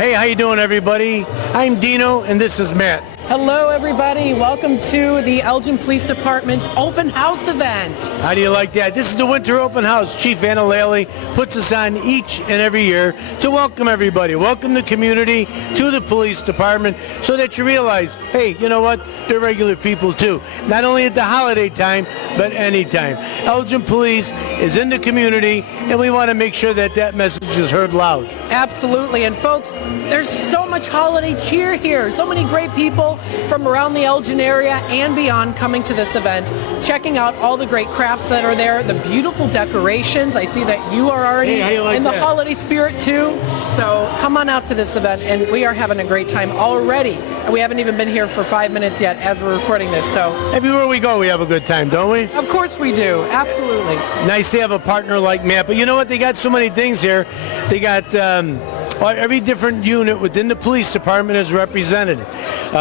Hey, how you doing, everybody? I'm Dino, and this is Matt. Hello, everybody. Welcome to the Elgin Police Department's open house event. How do you like that? This is the winter open house. Chief Anna Lally puts us on each and every year to welcome everybody, welcome the community to the police department so that you realize, hey, you know what? They're regular people too. Not only at the holiday time, but anytime. Elgin Police is in the community, and we want to make sure that that message is heard loud. Absolutely. And folks, there's so much holiday cheer here. So many great people from around the Elgin area and beyond coming to this event, checking out all the great crafts that are there, the beautiful decorations. I see that you are already in the holiday spirit too. So come on out to this event, and we are having a great time already. And we haven't even been here for 5 minutes yet as we're recording this. So everywhere we go, we have a good time, don't we? Of course we do. Absolutely. Nice to have a partner like Matt. But you know what? They got so many things here. They got every different unit within the police department is represented.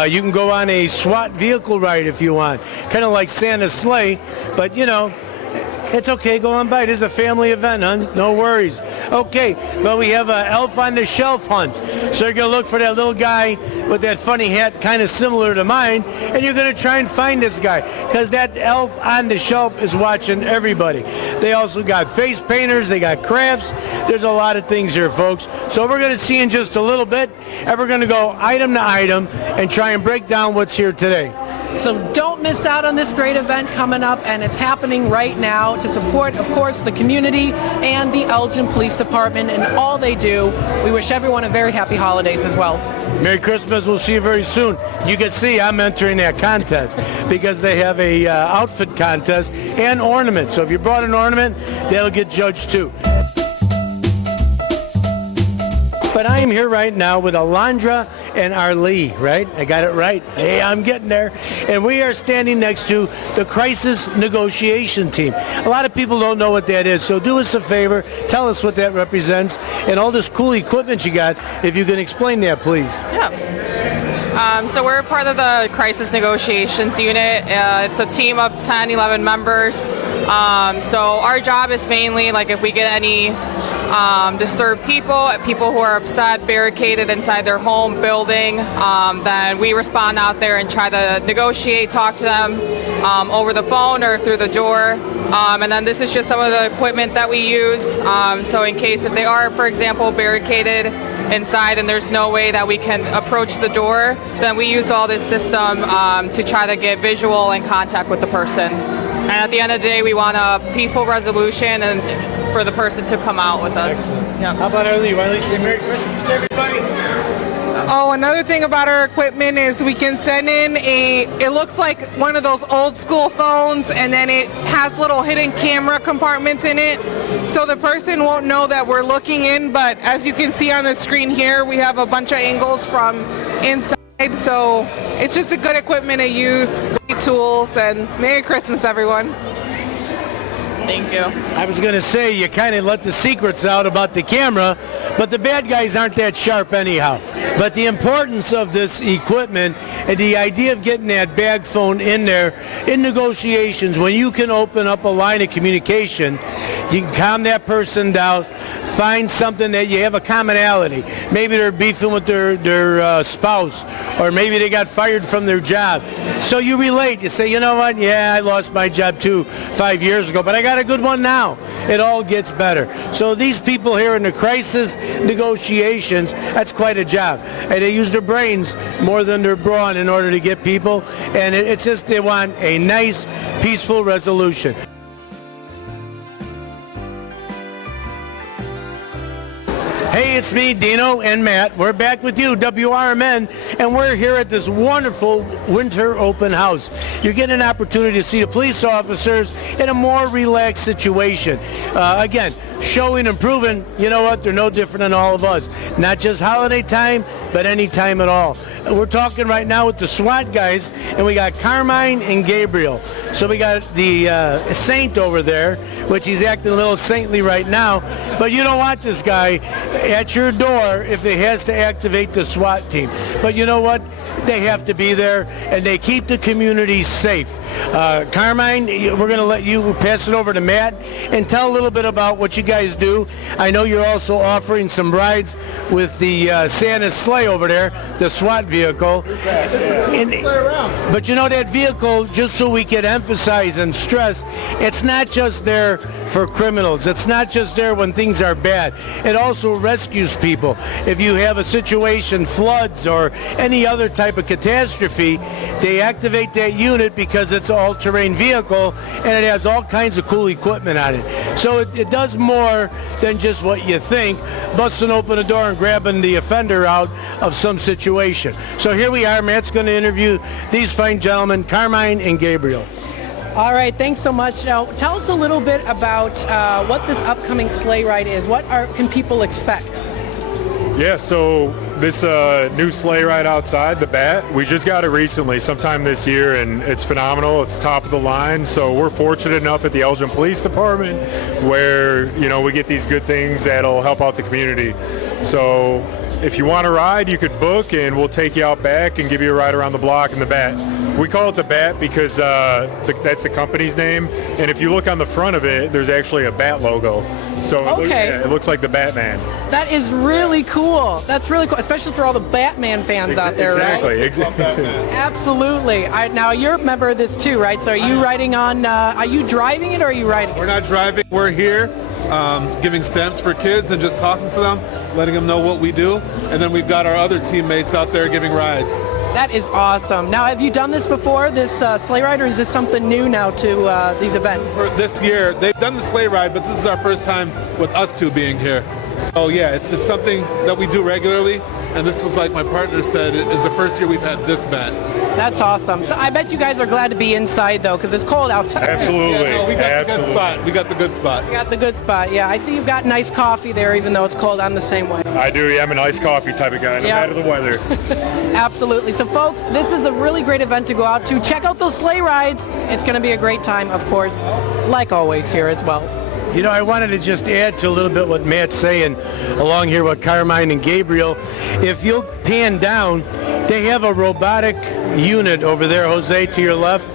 You can go on a SWAT vehicle ride if you want, kind of like Santa's sleigh, but you know, it's okay, go on by. This is a family event, huh? No worries. Okay, but we have an elf on the shelf hunt. So you're going to look for that little guy with that funny hat kind of similar to mine, and you're going to try and find this guy because that elf on the shelf is watching everybody. They also got face painters, they got crafts. There's a lot of things here, folks. So we're going to see in just a little bit, and we're going to go item to item and try and break down what's here today. So don't miss out on this great event coming up, and it's happening right now to support, of course, the community and the Elgin Police Department and all they do. We wish everyone a very happy holidays as well. Merry Christmas. We'll see you very soon. You can see I'm entering that contest because they have a outfit contest and ornaments. So if you brought an ornament, that'll get judged too. But I am here right now with Alondra and Arlie, right? I got it right. Hey, I'm getting there. And we are standing next to the crisis negotiation team. A lot of people don't know what that is, so do us a favor. Tell us what that represents and all this cool equipment you got. If you can explain that, please. Yeah. So we're part of the crisis negotiations unit. It's a team of 10, 11 members. So our job is mainly, like, if we get any disturbed people who are upset, barricaded inside their home building, then we respond out there and try to negotiate, talk to them over the phone or through the door. And then this is just some of the equipment that we use. So in case if they are, for example, barricaded inside and there's no way that we can approach the door, then we use all this system to try to get visual and contact with the person. And at the end of the day, we want a peaceful resolution and for the person to come out with us. Yeah. How about Arlie? Arlie, say Merry Christmas to everybody. Oh, another thing about our equipment is we can send in it looks like one of those old school phones, and then it has little hidden camera compartments in it. So the person won't know that we're looking in, but as you can see on the screen here, we have a bunch of angles from inside. So it's just a good equipment to use, great tools, and Merry Christmas, everyone. Thank you. I was going to say, you kind of let the secrets out about the camera, but the bad guys aren't that sharp anyhow. But the importance of this equipment and the idea of getting that bag phone in there in negotiations, when you can open up a line of communication, you can calm that person down, find something that you have a commonality. Maybe they're beefing with their spouse, or maybe they got fired from their job. So you relate. You say, you know what? Yeah, I lost my job too 5 years ago, but I got a good one now. It all gets better. So these people here in the crisis negotiations, that's quite a job. And they use their brains more than their brawn in order to get people. And it's just they want a nice, peaceful resolution. Hey, it's me, Dino, and Matt. We're back with you, WRMN, and we're here at this wonderful winter open house. You're getting an opportunity to see the police officers in a more relaxed situation. Again, showing and proving, you know what, they're no different than all of us. Not just holiday time, but any time at all. We're talking right now with the SWAT guys, and we got Carmine and Gabriel. So we got the Saint over there, which he's acting a little saintly right now, but you don't want this guy at your door if it has to activate the SWAT team. But you know what? They have to be there, and they keep the community safe. Carmine, we're going to let you pass it over to Matt and tell a little bit about what you guys do. I know you're also offering some rides with the Santa sleigh over there, the SWAT vehicle. But you know, that vehicle, just so we can emphasize and stress, it's not just there for criminals. It's not just there when things are bad. It also rescues people. If you have a situation, floods or any other type of catastrophe, they activate that unit because it's an all-terrain vehicle and it has all kinds of cool equipment on it. So it does more than just what you think, busting open a door and grabbing the offender out of some situation. So here we are. Matt's going to interview these fine gentlemen, Carmine and Gabriel. All right, thanks so much. Now, tell us a little bit about what this upcoming sleigh ride is. What can people expect? Yeah, so this new sleigh ride outside, the Bat, we just got it recently, sometime this year, and it's phenomenal. It's top of the line. So we're fortunate enough at the Elgin Police Department where, you know, we get these good things that'll help out the community. So if you want to ride, you could book, and we'll take you out back and give you a ride around the block in the Bat. We call it the Bat because that's the company's name, and if you look on the front of it, there's actually a Bat logo. So it looks like the Batman. That is really cool. That's really cool, especially for all the Batman fans out there, right? Exactly. Absolutely. Now, you're a member of this too, right? So are you riding on, are you driving it or are you riding it? We're not driving. We're here giving stamps for kids and just talking to them, letting them know what we do. And then we've got our other teammates out there giving rides. That is awesome. Now, have you done this before, this sleigh ride, or is this something new now to these events? For this year, they've done the sleigh ride, but this is our first time with us two being here. So yeah, it's something that we do regularly, and this is, like my partner said, it is the first year we've had this Bat. That's awesome. So I bet you guys are glad to be inside, though, because it's cold outside. Absolutely. Yeah, no, we got the good spot. We got the good spot. You got the good spot, yeah. I see you've got nice coffee there, even though it's cold. I'm the same way. I do. Yeah, I'm an iced coffee type of guy, no matter the weather. Absolutely. So, folks, this is a really great event to go out to. Check out those sleigh rides. It's going to be a great time, of course, like always here as well. You know, I wanted to just add to a little bit what Matt's saying along here with Carmine and Gabriel. If you'll pan down, they have a robotic unit over there, Jose, to your left.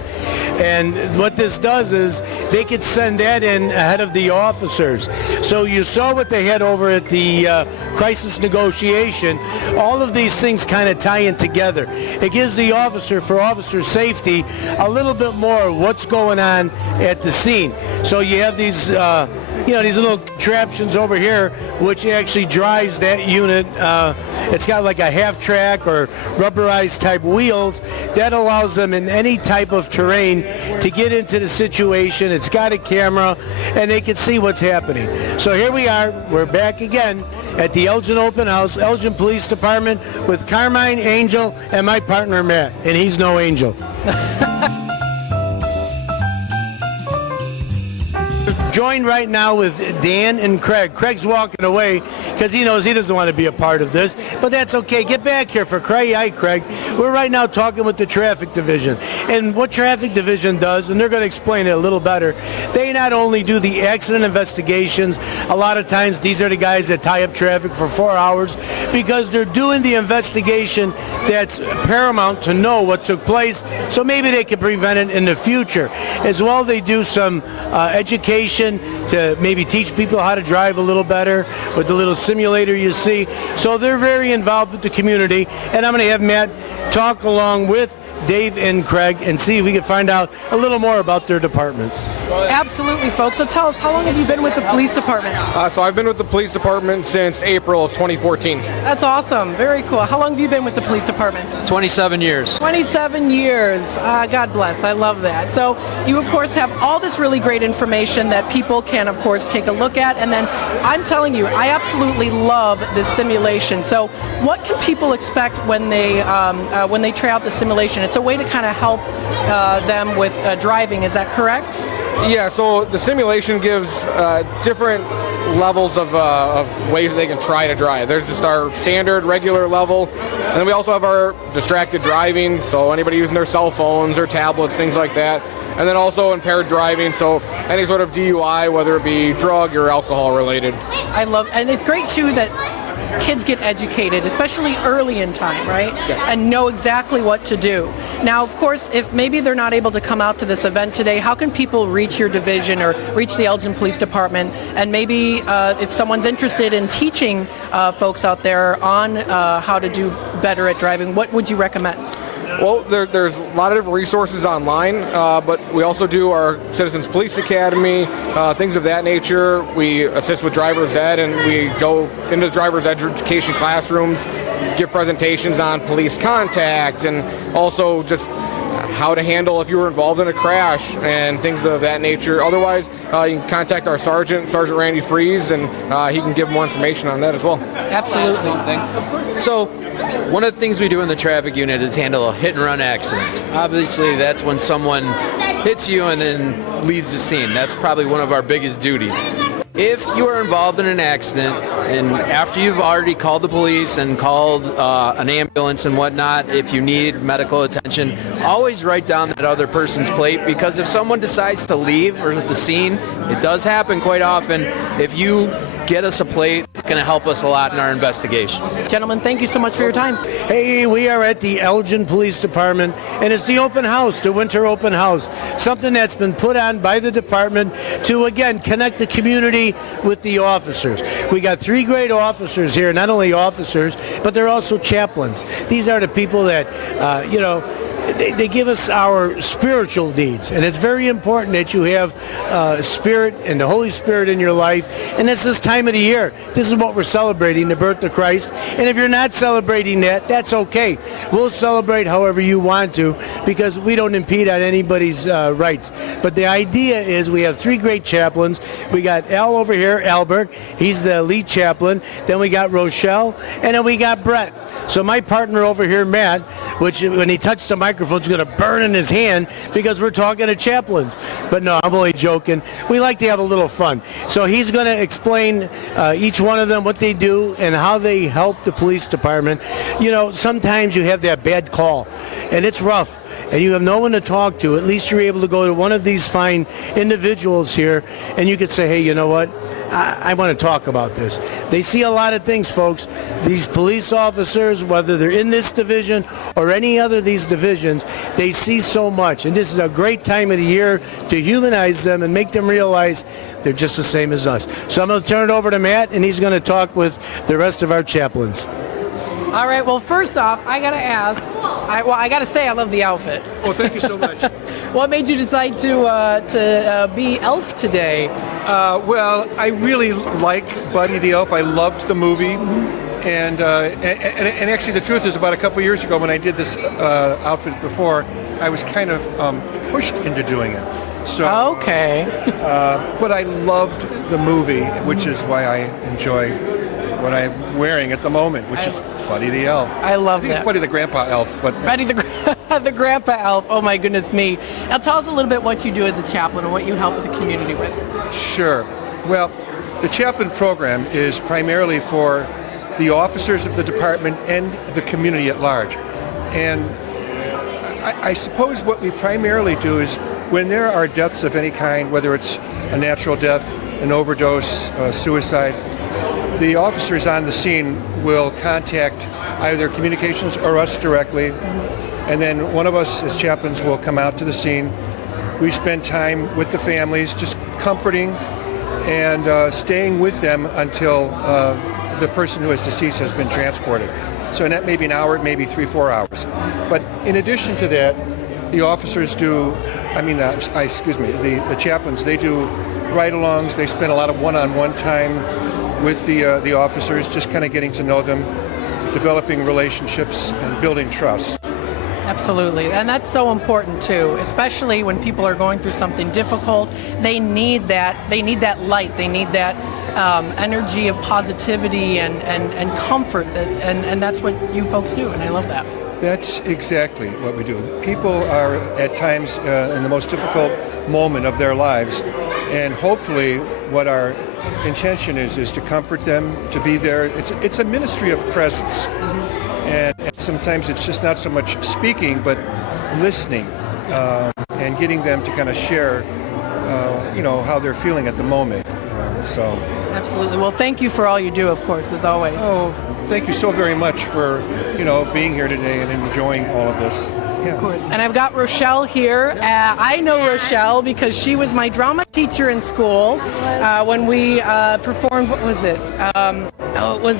And what this does is they could send that in ahead of the officers. So you saw what they had over at the crisis negotiation. All of these things kind of tie in together. It gives the officer, for officer safety, a little bit more of what's going on at the scene. So you have these, these little contraptions over here, which actually drives that unit. It's got like a half track or rubberized type wheels that allows them in any type of terrain to get into the situation. It's got a camera, and they can see what's happening. So here we are. We're back again at the Elgin Open House, Elgin Police Department, with Carmine, Angel, and my partner, Matt. And he's no angel. Joined right now with Dan and Craig. Craig's walking away because he knows he doesn't want to be a part of this, but that's okay. Get back here for Craig. Hi, Craig. We're right now talking with the Traffic Division. And what Traffic Division does, and they're going to explain it a little better, they not only do the accident investigations, a lot of times these are the guys that tie up traffic for 4 hours because they're doing the investigation that's paramount to know what took place, so maybe they can prevent it in the future. As well, they do some education to maybe teach people how to drive a little better with the little simulator you see. So they're very involved with the community, and I'm going to have Matt talk along with Dave and Craig and see if we can find out a little more about their department. Absolutely, folks. So tell us, how long have you been with the police department? So I've been with the police department since April of 2014. That's awesome. Very cool. How long have you been with the police department? 27 years. 27 years. God bless. I love that. So you, of course, have all this really great information that people can, of course, take a look at. And then I'm telling you, I absolutely love this simulation. So what can people expect when they try out the simulation? It's a way to kind of help them with driving. Is that correct? Yeah, so the simulation gives different levels of ways that they can try to drive. There's just our standard, regular level, and then we also have our distracted driving, so anybody using their cell phones or tablets, things like that. And then also impaired driving, so any sort of DUI, whether it be drug or alcohol related. I love, and it's great too that kids get educated, especially early in time, right? And know exactly what to do. Now, of course, if maybe they're not able to come out to this event today, how can people reach your division or reach the Elgin Police Department? And maybe if someone's interested in teaching folks out there on how to do better at driving, what would you recommend? Well, there's a lot of different resources online, but we also do our Citizens Police Academy, things of that nature. We assist with driver's ed, and we go into the driver's education classrooms, give presentations on police contact, and also just how to handle if you were involved in a crash and things of that nature. Otherwise, you can contact our Sergeant Randy Fries, and he can give more information on that as well. Absolutely. So, one of the things we do in the traffic unit is handle hit-and-run accidents. Obviously, that's when someone hits you and then leaves the scene. That's probably one of our biggest duties. If you are involved in an accident, and after you've already called the police and called an ambulance and whatnot, if you need medical attention, always write down that other person's plate, because if someone decides to leave or the scene, it does happen quite often. If you get us a plate, it's going to help us a lot in our investigation. Gentlemen, thank you so much for your time. Hey, we are at the Elgin Police Department, and it's the open house, the winter open house, something that's been put on by the department to, again, connect the community with the officers. We got 3 great officers here, not only officers, but they're also chaplains. These are the people that, they give us our spiritual needs, and it's very important that you have Spirit and the Holy Spirit in your life, and it's this time of the year. This is what we're celebrating, the birth of Christ, and if you're not celebrating that, that's okay. We'll celebrate however you want to, because we don't impede on anybody's rights. But the idea is we have 3 great chaplains. We got Al over here, Albert, he's the lead chaplain, then we got Rochelle, and then we got Brett. So my partner over here, Matt, which when he touched the microphone's going to burn in his hand because we're talking to chaplains. But no, I'm only joking. We like to have a little fun. So he's going to explain each one of them, what they do and how they help the police department. You know, sometimes you have that bad call and it's rough and you have no one to talk to. At least you're able to go to one of these fine individuals here and you could say, hey, you know what? I want to talk about this. They see a lot of things, folks. These police officers, whether they're in this division or any other of these divisions, they see so much. And this is a great time of the year to humanize them and make them realize they're just the same as us. So I'm going to turn it over to Matt, and he's going to talk with the rest of our chaplains. All right, well, first off, I got to ask, I got to say I love the outfit. Oh, thank you so much. What made you decide to be Elf today? Well, I really like Buddy the Elf. I loved the movie. And actually, the truth is, about a couple years ago when I did this outfit before, I was kind of pushed into doing it. So, okay. But I loved the movie, which is why I enjoy what I'm wearing at the moment, which is Buddy the Elf. I love think that. It's Buddy the Grandpa Elf, but Buddy the Grandpa Elf. Oh my goodness me! Now tell us a little bit what you do as a chaplain and what you help the community with. Sure. Well, the chaplain program is primarily for the officers of the department and the community at large. And I suppose what we primarily do is when there are deaths of any kind, whether it's a natural death, an overdose, suicide, the officers on the scene will contact either communications or us directly. And then one of us as chaplains will come out to the scene. We spend time with the families, just comforting and staying with them until the person who is deceased has been transported. So and that may be an hour, maybe 3-4 hours. But in addition to that, the officers do, the chaplains, they do ride-alongs. They spend a lot of one-on-one time with the officers, just kind of getting to know them, developing relationships and building trust. Absolutely, and that's so important too, especially when people are going through something difficult. They need that light, they need that energy of positivity and comfort, and that's what you folks do, and I love that. That's exactly what we do. People are at times in the most difficult moment of their lives, and hopefully what our intention is to comfort them, to be there. It's a ministry of presence. And sometimes it's just not so much speaking, but listening and getting them to kind of share, how they're feeling at the moment. So. Absolutely. Well, thank you for all you do, of course, as always. Oh, thank you so very much for, being here today and enjoying all of this. Yeah. Of course. And I've got Rochelle here. I know Rochelle because she was my drama teacher in school when we performed, what was it? It was...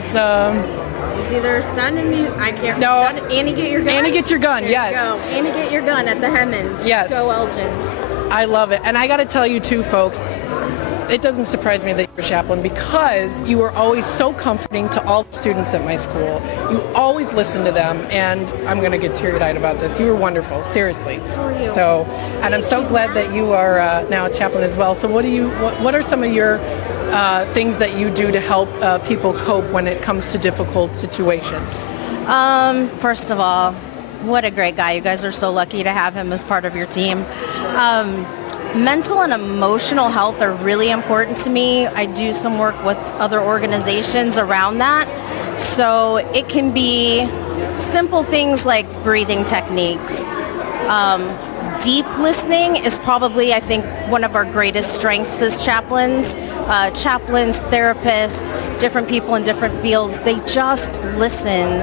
It was either Son and Me. I can't. No. Son, Annie, Get Your Gun. Annie, Get Your Gun, There yes. You go. Annie, Get Your Gun at the Hemmons. Yes. Go Elgin. I love it. And I got to tell you, too, folks, it doesn't surprise me that you're a chaplain because you were always so comforting to all the students at my school. You always listened to them, and I'm going to get teary-eyed about this. You were wonderful, seriously. So are you. And I'm so glad that you are now a chaplain as well. So what are some of your things that you do to help people cope when it comes to difficult situations? First of all, what a great guy. You guys are so lucky to have him as part of your team. Mental and emotional health are really important to me. I do some work with other organizations around that. So it can be simple things like breathing techniques. Deep listening is probably, I think, one of our greatest strengths as chaplains. Chaplains, therapists, different people in different fields, they just listen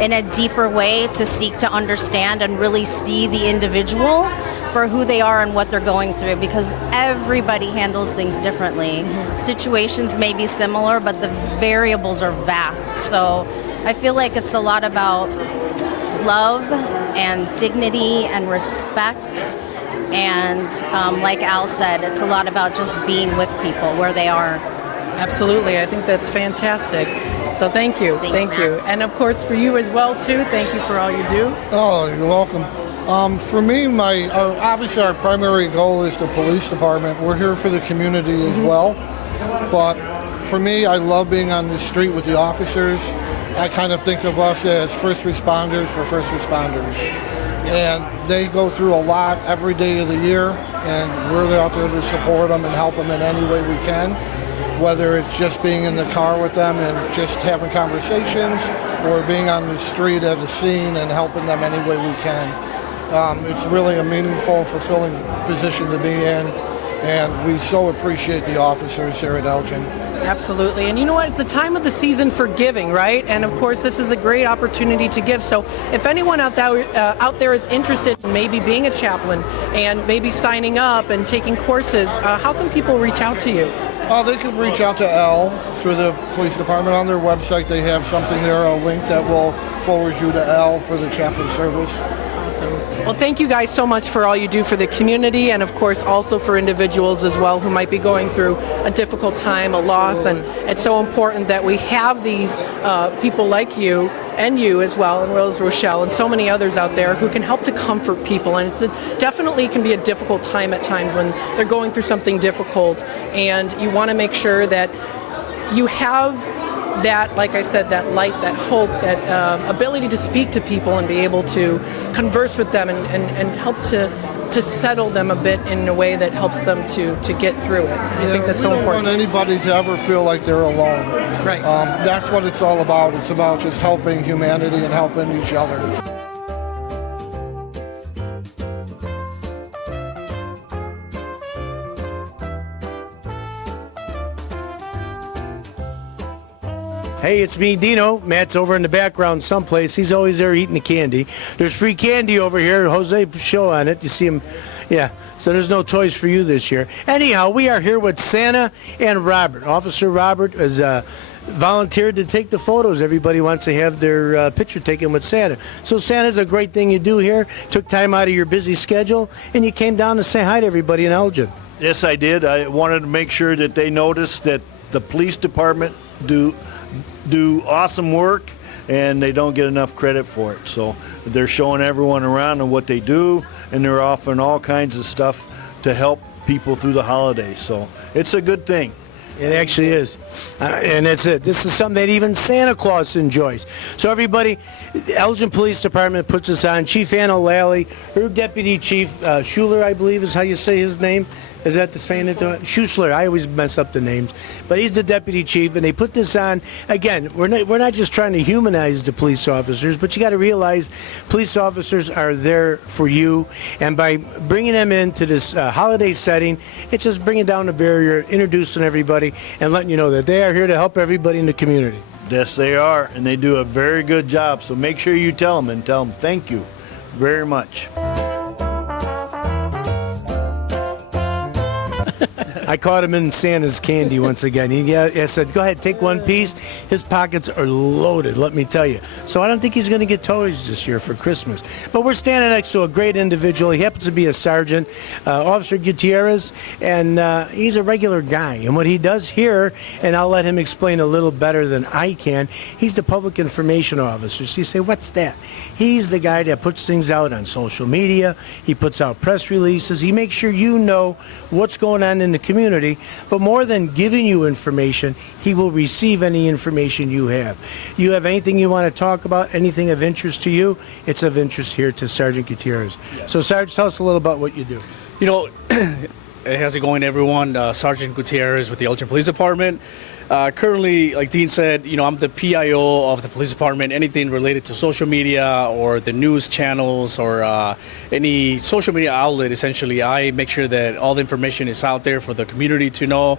in a deeper way to seek to understand and really see the individual for who they are and what they're going through, because everybody handles things differently. Situations may be similar, but the variables are vast. So I feel like it's a lot about love and dignity and respect. And like Al said, it's a lot about just being with people where they are. Absolutely. I think that's fantastic. So thank you. Thanks, thank you. And of course for you as well, too. Thank you for all you do. Oh, you're welcome. For me, obviously our primary goal is the police department. We're here for the community as well. But for me, I love being on the street with the officers. I kind of think of us as first responders for first responders. And they go through a lot every day of the year, and we're out there to support them and help them in any way we can, whether it's just being in the car with them and just having conversations, or being on the street at a scene and helping them any way we can. It's really a meaningful, fulfilling position to be in, and we so appreciate the officers here at Elgin. Absolutely. And you know what? It's the time of the season for giving, right? And of course, this is a great opportunity to give. So if anyone out there is interested in maybe being a chaplain and maybe signing up and taking courses, how can people reach out to you? They could reach out to Al through the police department. On their website, they have something there, a link that will forward you to Al for the chaplain service. Awesome. Well, thank you guys so much for all you do for the community, and of course also for individuals as well who might be going through a difficult time, a loss, and it's so important that we have these people like you and you as well, and Rochelle, and so many others out there who can help to comfort people. And it's definitely can be a difficult time at times when they're going through something difficult, and you want to make sure that you have that, like I said, that light, that hope, that ability to speak to people and be able to converse with them and help to settle them a bit in a way that helps them to get through it. I think that's so important. We don't want anybody to ever feel like they're alone. Right. That's what it's all about. It's about just helping humanity and helping each other. Hey, it's me, Dino. Matt's over in the background someplace. He's always there eating the candy. There's free candy over here. Jose show on it. You see him? Yeah. So there's no toys for you this year. Anyhow, we are here with Santa and Robert. Officer Robert has volunteered to take the photos. Everybody wants to have their picture taken with Santa. So Santa's a great thing you do here. Took time out of your busy schedule, and you came down to say hi to everybody in Elgin. Yes, I did. I wanted to make sure that they noticed that the police department do awesome work, and they don't get enough credit for it. So they're showing everyone around and what they do, and they're offering all kinds of stuff to help people through the holidays. So it's a good thing. It actually is. And that's it. This is something that even Santa Claus enjoys. So everybody, the Elgin Police Department puts this on. Chief Anna Lally, her deputy chief, Schuler, I believe is how you say his name. Is that the saying it? Schuessler. I always mess up the names, but he's the deputy chief, and they put this on. Again, we're not just trying to humanize the police officers, but you got to realize police officers are there for you, and by bringing them into this holiday setting, it's just bringing down the barrier, introducing everybody, and letting you know that they are here to help everybody in the community. Yes, they are, and they do a very good job. So make sure you tell them thank you very much. I caught him in Santa's candy once again. I said, go ahead, take one piece. His pockets are loaded, let me tell you. So I don't think he's going to get toys this year for Christmas. But we're standing next to a great individual. He happens to be a sergeant, Officer Gutierrez, and he's a regular guy. And what he does here, and I'll let him explain a little better than I can, he's the public information officer. So you say, what's that? He's the guy that puts things out on social media. He puts out press releases. He makes sure you know what's going on in the community. But more than giving you information, he will receive any information you have. You have anything you want to talk about, anything of interest to you, it's of interest here to Sergeant Gutierrez. Yes. So, Sarge, tell us a little about what you do. How's it going, everyone? Sergeant Gutierrez with the Elgin Police Department. Currently, like Dean said, I'm the PIO of the police department. Anything related to social media or the news channels or any social media outlet, essentially, I make sure that all the information is out there for the community to know.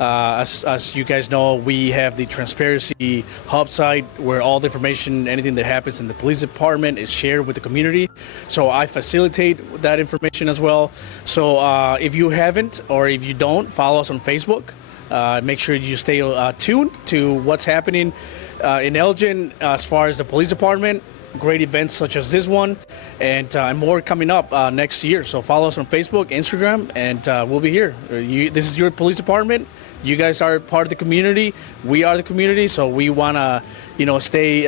As you guys know, we have the Transparency Hub site where all the information, anything that happens in the police department is shared with the community. So I facilitate that information as well. So if you haven't or if you don't, follow us on Facebook. Make sure you stay tuned to what's happening in Elgin as far as the police department. Great events such as this one, and more coming up next year. So follow us on Facebook, Instagram, and we'll be here. This is your police department. You guys are part of the community. We are the community, so we want to, stay,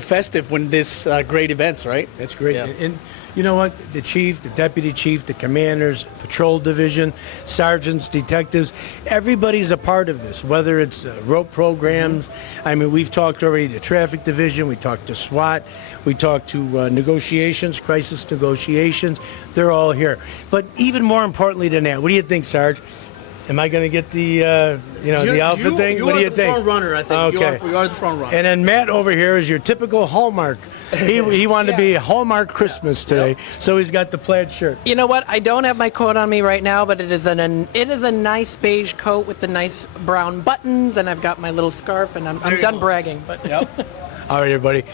festive when this great events, right? That's great. Yeah. And you know what? The chief, the deputy chief, the commanders, patrol division, sergeants, detectives, everybody's a part of this, whether it's rope programs. I mean, we've talked already to traffic division. We talked to SWAT. We talked to negotiations, crisis negotiations. They're all here. But even more importantly than that, what do you think, Sarge? Am I going to get the, the outfit thing? What do you think? You are the front runner, I think. Okay. You are the front runner. And then Matt over here is your typical Hallmark. He wanted to be Hallmark Christmas today, so he's got the plaid shirt. You know what? I don't have my coat on me right now, but it is a nice beige coat with the nice brown buttons, and I've got my little scarf, and I'm done bragging. But All right, everybody.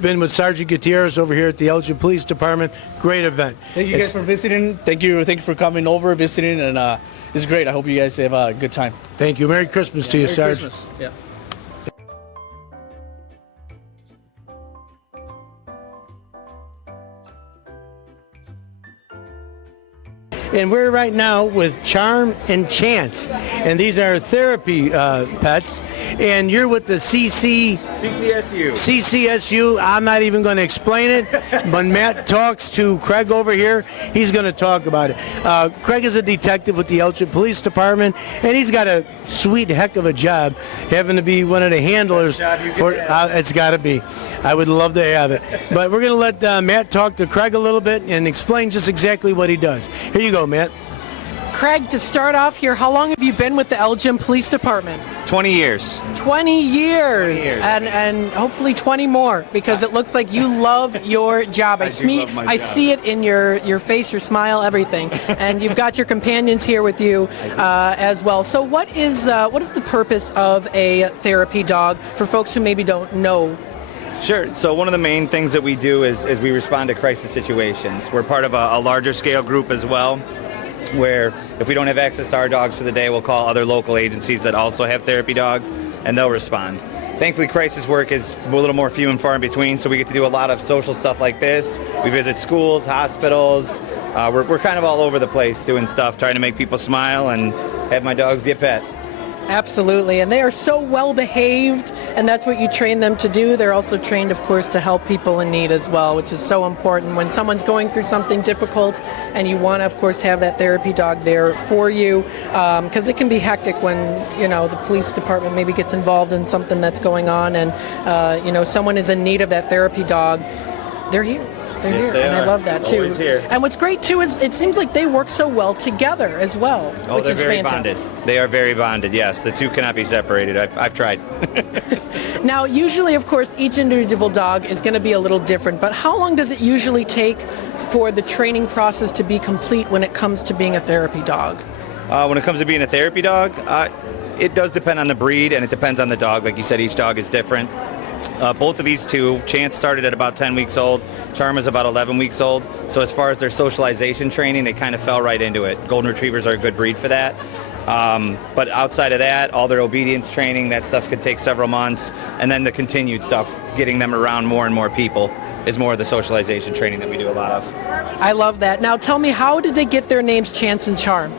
Been with Sergeant Gutierrez over here at the Elgin Police Department. Great event. Thank you guys for visiting. Thank you for coming over, visiting, and it's great. I hope you guys have a good time. Thank you. Merry Christmas to you, Merry Sarge. Christmas. Yeah. And we're right now with Charm and Chance. And these are therapy pets. And you're with the CCSU. CCSU. I'm not even going to explain it. When Matt talks to Craig over here, he's going to talk about it. Craig is a detective with the Elgin Police Department, and he's got a sweet heck of a job having to be one of the handlers. It's got to be. I would love to have it. But we're going to let Matt talk to Craig a little bit and explain just exactly what he does. Here you go, Matt. Craig, to start off here, how long have you been with the Elgin Police Department? 20 years. 20 years. And hopefully 20 more, because it looks like you love your job. I see it in your face, your smile, everything. And you've got your companions here with you as well. So what is the purpose of a therapy dog for folks who maybe don't know? Sure. So one of the main things that we do is we respond to crisis situations. We're part of a larger scale group as well, where if we don't have access to our dogs for the day, we'll call other local agencies that also have therapy dogs, and they'll respond. Thankfully, crisis work is a little more few and far in between, so we get to do a lot of social stuff like this. We visit schools, hospitals. We're kind of all over the place doing stuff, trying to make people smile and have my dogs get pet. Absolutely, and they are so well behaved, and that's what you train them to do. They're also trained, of course, to help people in need as well, which is so important when someone's going through something difficult, and you want to, of course, have that therapy dog there for you, because it can be hectic when the police department maybe gets involved in something that's going on, and someone is in need of that therapy dog. They're here. They're Yes, here, they and I are. love that too. Always here. And what's great too is it seems like they work so well together as well, Oh, which they're is very fantastic. bonded. They are very bonded, yes. The two cannot be separated. I've tried. Now, usually, of course, each individual dog is going to be a little different, but how long does it usually take for the training process to be complete when it comes to being a therapy dog? When it comes to being a therapy dog, it does depend on the breed and it depends on the dog. Like you said, each dog is different. Both of these two, Chance started at about 10 weeks old, Charm is about 11 weeks old. So as far as their socialization training, they kind of fell right into it. Golden Retrievers are a good breed for that. But outside of that, all their obedience training, that stuff could take several months. And then the continued stuff, getting them around more and more people, is more of the socialization training that we do a lot of. I love that. Now, tell me, how did they get their names Chance and Charm?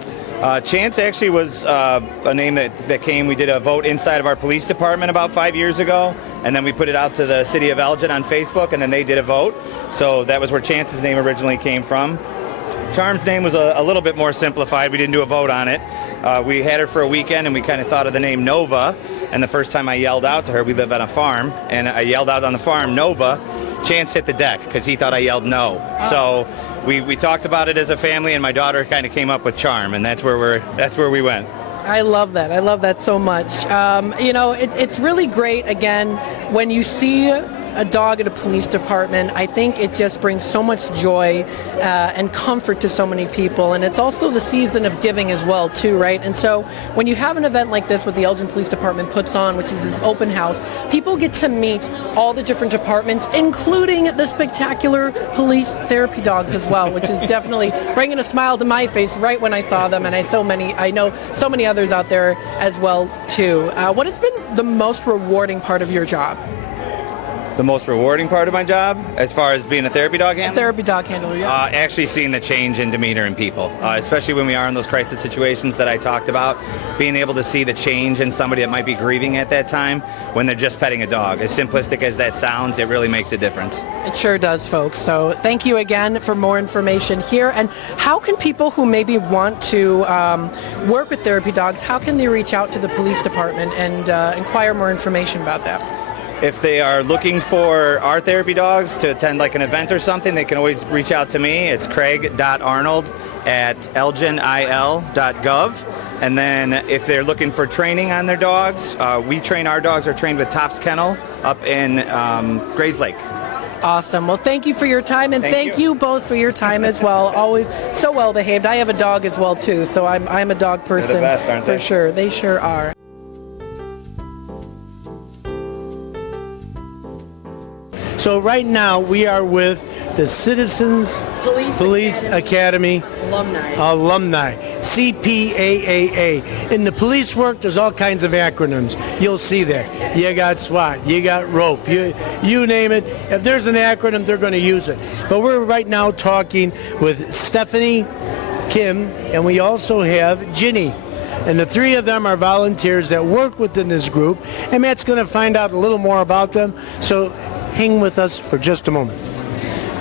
Chance actually was a name that came. We did a vote inside of our police department about 5 years ago, and then we put it out to the city of Elgin on Facebook, and then they did a vote. So that was where Chance's name originally came from. Charm's name was a little bit more simplified. We didn't do a vote on it. We had her for a weekend, and we kind of thought of the name Nova. And the first time I yelled out to her, we live on a farm, and I yelled out on the farm, Nova. Chance hit the deck because he thought I yelled no. So we talked about it as a family, and my daughter kind of came up with Charm, and that's where we went. I love that. I love that so much. You know, it's really great, again, when you see a dog at a police department. I think it just brings so much joy and comfort to so many people. And it's also the season of giving as well, too, right? And so when you have an event like this, what the Elgin Police Department puts on, which is this open house, people get to meet all the different departments, including the spectacular police therapy dogs as well, which is definitely bringing a smile to my face right when I saw them. And I know so many others out there as well, too. What has been the most rewarding part of your job? The most rewarding part of my job, as far as being a therapy dog handler? Therapy dog handler, yeah. Actually seeing the change in demeanor in people, especially when we are in those crisis situations that I talked about, being able to see the change in somebody that might be grieving at that time when they're just petting a dog. As simplistic as that sounds, it really makes a difference. It sure does, folks. So thank you again for more information here. And how can people who maybe want to work with therapy dogs, how can they reach out to the police department and inquire more information about that? If they are looking for our therapy dogs to attend like an event or something, they can always reach out to me. It's craig.arnold@elginil.gov. And then if they're looking for training on their dogs, our dogs are trained with Tops Kennel up in Grays Lake. Awesome. Well, thank you for your time, and thank you both for your time as well. Always so well behaved. I have a dog as well too, so I'm a dog person. They're the best, aren't they? For sure. They sure are. So right now we are with the Citizens Police Academy Alumni, CPAAA. In the police work, there's all kinds of acronyms. You'll see there. You got SWAT, you got ROPE, you name it. If there's an acronym, they're going to use it. But we're right now talking with Stephanie, Kim, and we also have Ginny. And the three of them are volunteers that work within this group. And Matt's going to find out a little more about them. So hang with us for just a moment.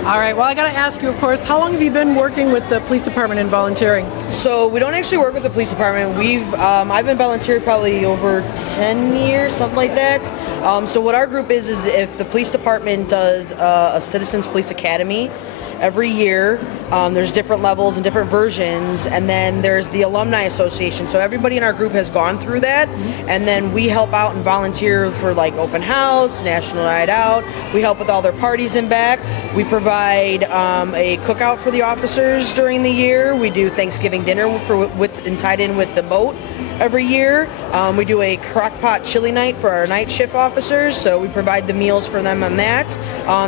All right. Well, I got to ask you, of course, how long have you been working with the police department and volunteering? So we don't actually work with the police department. I've been volunteering probably over 10 years, something like that. So what our group is if the police department does a Citizens Police Academy every year. There's different levels and different versions, and then there's the Alumni Association. So everybody in our group has gone through that, and then we help out and volunteer for like open house, National Night Out. We help with all their parties and back. We provide a cookout for the officers during the year. We do Thanksgiving dinner and tied in with the boat every year. We do a crockpot chili night for our night shift officers, so we provide the meals for them on that.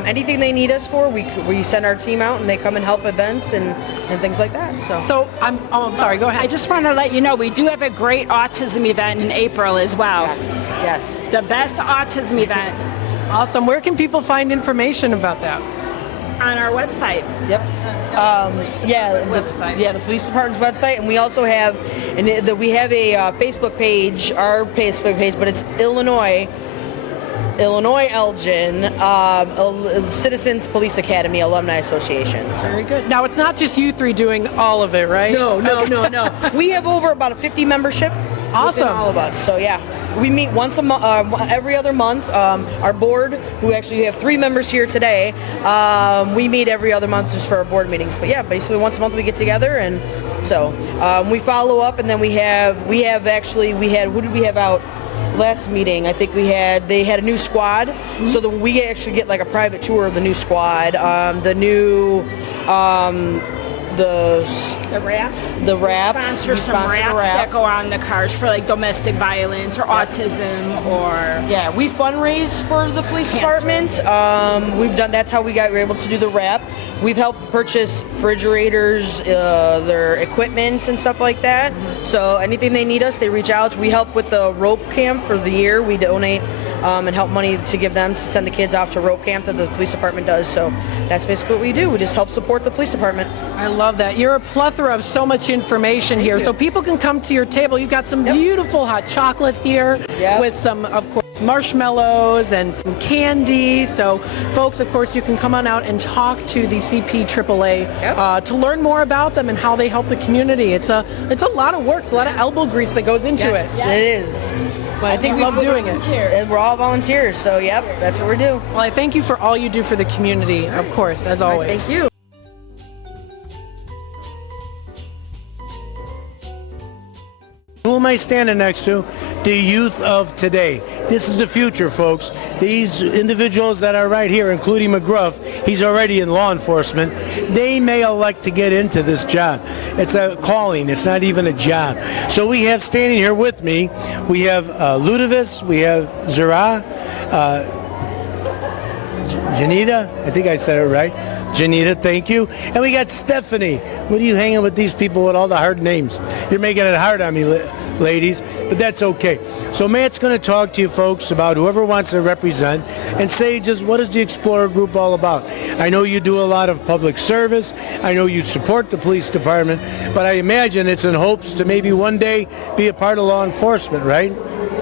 Anything they need us for, we send our team out and they come and help events and things like that. So I'm sorry, go ahead. I just want to let you know we do have a great autism event in April as well. Yes. The best autism event. Awesome. Where can people find information about that? On our website. Yep. The police department's website, and we also have, we have a Facebook page, our Facebook page, but it's Illinois Elgin Citizens Police Academy Alumni Association. Very good. Now it's not just you three doing all of it, right? No. We have over about a 50 membership Awesome. All of us. So yeah, we meet once a month, every other month. Our board, who actually have 3 members here today, we meet every other month just for our board meetings. But yeah, basically once a month we get together, and so we follow up, and then we had who did we have out last meeting? I think they had a new squad. Mm-hmm. So then we actually get like a private tour of the new squad, the new. The wraps. The wraps. We sponsor some wraps that go on the cars for like domestic violence or autism or. Yeah, we fundraise for the police department. We've done. That's how we were able to do the wrap. We've helped purchase refrigerators, their equipment and stuff like that. Mm-hmm. So anything they need us, they reach out. We help with the rope camp for the year. We donate and help money to give them to send the kids off to rope camp that the police department does. So that's basically what we do. We just help support the police department. I love that. You're a plethora of so much information here. So people can come to your table. You've got some beautiful hot chocolate here with some, of course, marshmallows and some candy. So folks, of course, you can come on out and talk to the CP AAA to learn more about them and how they help the community. It's a lot of work. It's a lot of elbow grease that goes into it. Yes, it is. But I think we love doing it. And we're all volunteers, so yep, that's what we're doing. Well, I thank you for all you do for the community, of course, as always. Thank you. Who am I standing next to? The youth of today. This is the future, folks. These individuals that are right here, including McGruff, he's already in law enforcement. They may elect to get into this job. It's a calling. It's not even a job. So we have standing here with me, we have Ludovis, we have Zara, Janita, I think I said it right. Janita, thank you. And we got Stephanie. What are you hanging with these people with all the hard names? You're making it hard on me, ladies, but that's okay. So Matt's going to talk to you folks about whoever wants to represent and say just what is the Explorer Group all about. I know you do a lot of public service. I know you support the police department, but I imagine it's in hopes to maybe one day be a part of law enforcement, right?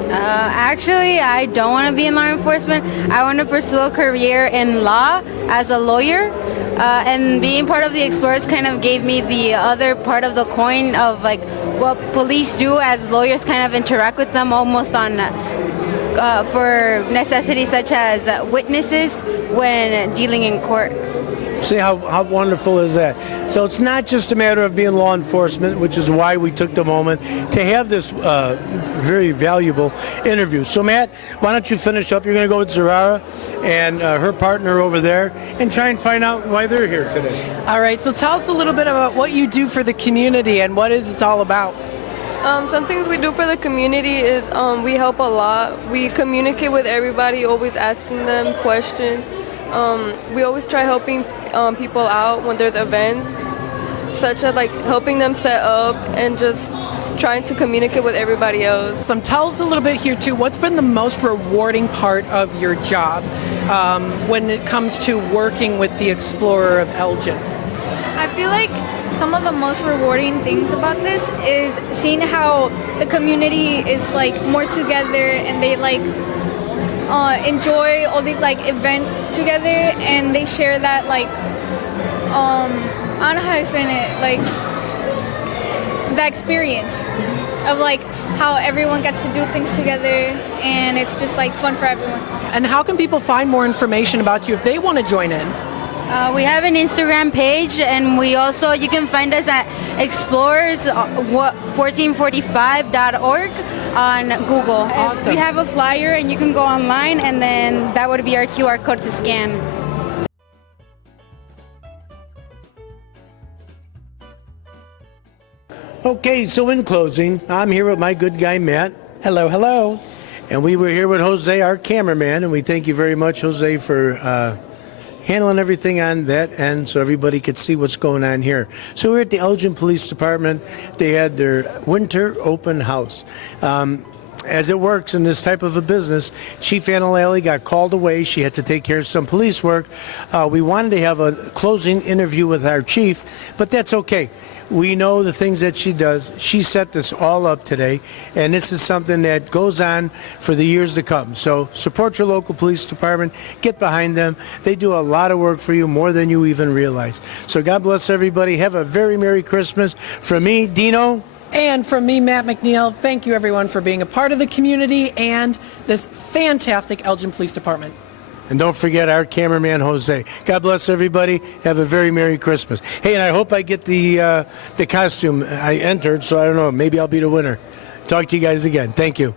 Actually, I don't want to be in law enforcement. I want to pursue a career in law as a lawyer. And being part of the Explorers kind of gave me the other part of the coin of like what police do as lawyers, kind of interact with them almost on for necessities such as witnesses when dealing in court. See how wonderful is that? So it's not just a matter of being law enforcement, which is why we took the moment to have this very valuable interview. So Matt, why don't you finish up? You're going to go with Zara and her partner over there and try and find out why they're here today. All right, so tell us a little bit about what you do for the community and what is it all about. Some things we do for the community is we help a lot. We communicate with everybody, always asking them questions. We always try helping people out when there's events, such as like helping them set up and just trying to communicate with everybody else. Tell us a little bit here too, what's been the most rewarding part of your job when it comes to working with the Explorer of Elgin? I feel like some of the most rewarding things about this is seeing how the community is like more together and they like enjoy all these like events together, and they share that like I don't know how to explain it, like the experience of like how everyone gets to do things together, and it's just like fun for everyone. And how can people find more information about you if they want to join in? We have an Instagram page, and you can find us at explorers1445.org on Google. Awesome. We have a flyer, and you can go online, and then that would be our QR code to scan. Okay, so in closing, I'm here with my good guy, Matt. Hello, hello. And we were here with Jose, our cameraman, and we thank you very much, Jose, for handling everything on that end so everybody could see what's going on here. So we're at the Elgin Police Department. They had their winter open house. As it works in this type of a business, Chief Annalali got called away. She had to take care of some police work. We wanted to have a closing interview with our chief, but that's okay. We know the things that she does. She set this all up today, and this is something that goes on for the years to come. So support your local police department. Get behind them. They do a lot of work for you, more than you even realize. So God bless everybody. Have a very Merry Christmas. From me, Dino. And from me, Matt McNeil, thank you everyone for being a part of the community and this fantastic Elgin Police Department. And don't forget our cameraman, Jose. God bless everybody. Have a very Merry Christmas. Hey, and I hope I get the costume I entered, so I don't know, maybe I'll be the winner. Talk to you guys again. Thank you.